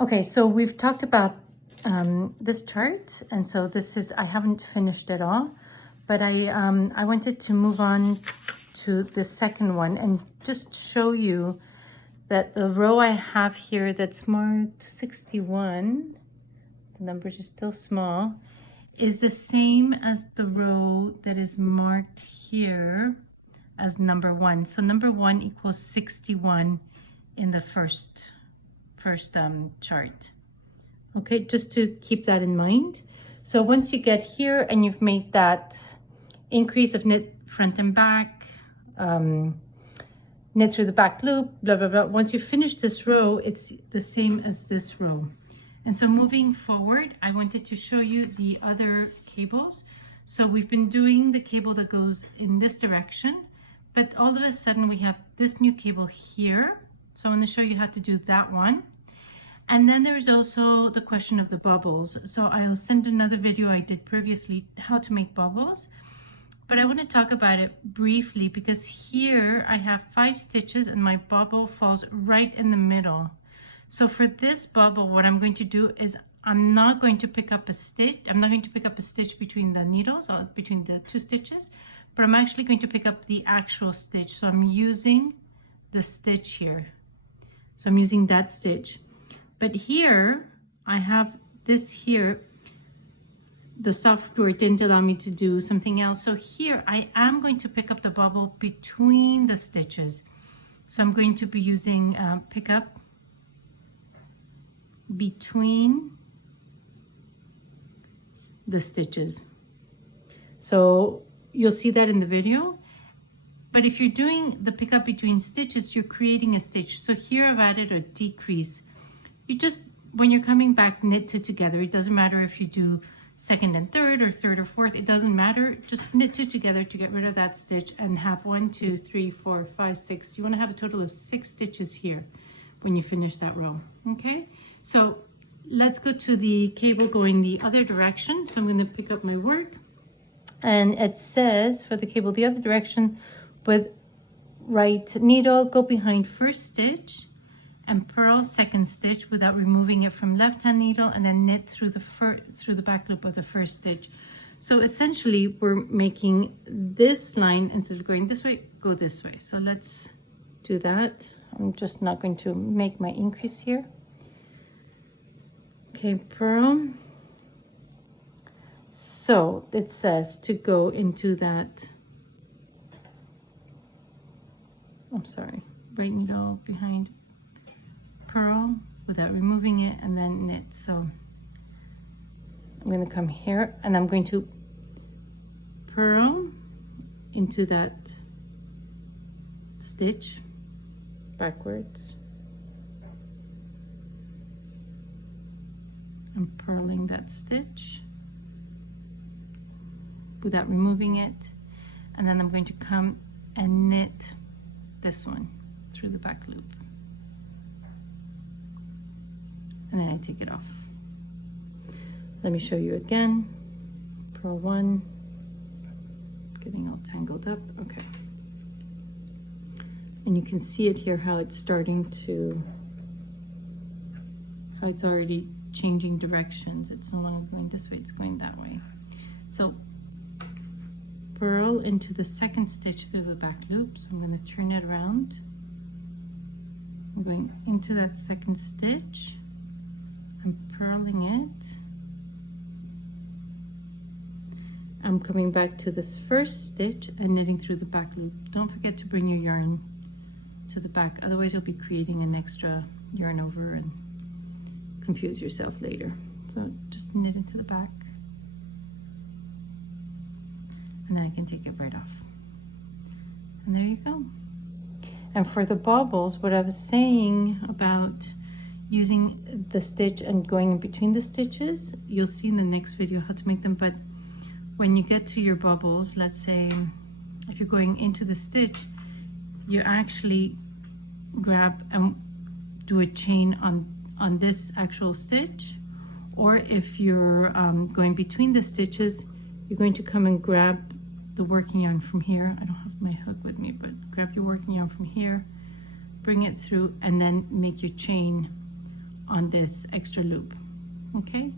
Okay, so we've talked about this chart, and so this is, I haven't finished it all, but I wanted to move on to the second one and just show you that the row I have here that's marked 61, the numbers are still small, is the same as the row that is marked here as number 1. So number 1 equals 61 in the first chart. Okay, just to keep that in mind. So once you get here and you've made that increase of knit front and back, knit through the back loop, blah, blah, blah. Once you finish this row, it's the same as this row. And so moving forward, I wanted to show you the other cables. So we've been doing the cable that goes in this direction, but all of a sudden we have this new cable here. So I'm going to show you how to do that one. And then there's also the question of the bubbles. So I'll send another video I did previously, how to make bubbles. But I want to talk about it briefly because here I have 5 stitches and my bubble falls right in the middle. So for this bubble, what I'm going to do is I'm not going to pick up a stitch. I'm not going to pick up a stitch between the needles or between the 2 stitches, but I'm actually going to pick up the actual stitch. So I'm using the stitch here. So I'm using that stitch. But here I have this here. The software didn't allow me to do something else. So here I am going to pick up the bubble between the stitches. So I'm going to be using pick up between the stitches. So you'll see that in the video. But if you're doing the pick up between stitches, you're creating a stitch. So here I've added a decrease. You just, when you're coming back, knit 2 together. It doesn't matter if you do second and third or third or fourth, it doesn't matter. Just knit 2 together to get rid of that stitch and have 1, 2, 3, 4, 5, 6. You want to have a total of 6 stitches here when you finish that row. Okay, so let's go to the cable going the other direction. So I'm going to pick up my work, and it says for the cable the other direction, with right needle, go behind first stitch and purl second stitch without removing it from left hand needle, and then knit through the back loop of the first stitch. So essentially we're making this line, instead of going this way, go this way. So let's do that. I'm just not going to make my increase here. Okay, purl. So it says to go into that, I'm sorry, right needle behind, purl without removing it, and then knit. So I'm going to come here and I'm going to purl into that stitch backwards. I'm purling that stitch without removing it, and then I'm going to come and knit this one through the back loop, and then I take it off. Let me show you again. Purl 1, getting all tangled up. Okay, and you can see it here, how it's starting to, how it's already changing directions. It's no longer going this way, it's going that way. So purl into the second stitch through the back loop. So I'm going to turn it around. I'm going into that second stitch. I'm purling it. I'm coming back to this first stitch and knitting through the back loop. Don't forget to bring your yarn to the back, otherwise you'll be creating an extra yarn over and confuse yourself later. So just knit into the back, and then I can take it right off. And there you go. And for the bobbles, what I was saying about using the stitch and going in between the stitches, you'll see in the next video how to make them. But when you get to your bubbles, let's say if you're going into the stitch, you actually grab and do a chain on this actual stitch, or if you're going between the stitches, you're going to come and grab the working yarn from here. I don't have my hook with me, but grab your working yarn from here, bring it through, and then make your chain on this extra loop. Okay.